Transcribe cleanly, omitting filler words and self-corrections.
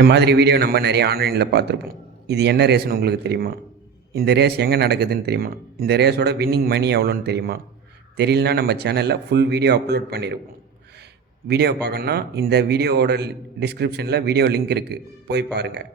இந்த மாதிரி வீடியோ நம்ம நிறைய ஆன்லைனில் பார்த்துருப்போம். இது என்ன ரேஸ்னு உங்களுக்கு தெரியுமா? இந்த ரேஸ் எங்கே நடக்குதுன்னு தெரியுமா? இந்த ரேஸோட வின்னிங் மணி எவ்வளோன்னு தெரியுமா? தெரியலனா நம்ம சேனலில் ஃபுல் வீடியோ அப்லோட் பண்ணியிருப்போம். வீடியோ பார்க்கணுன்னா இந்த வீடியோவோட டிஸ்கிரிப்ஷனில் வீடியோ லிங்க் இருக்குது, போய் பாருங்கள்.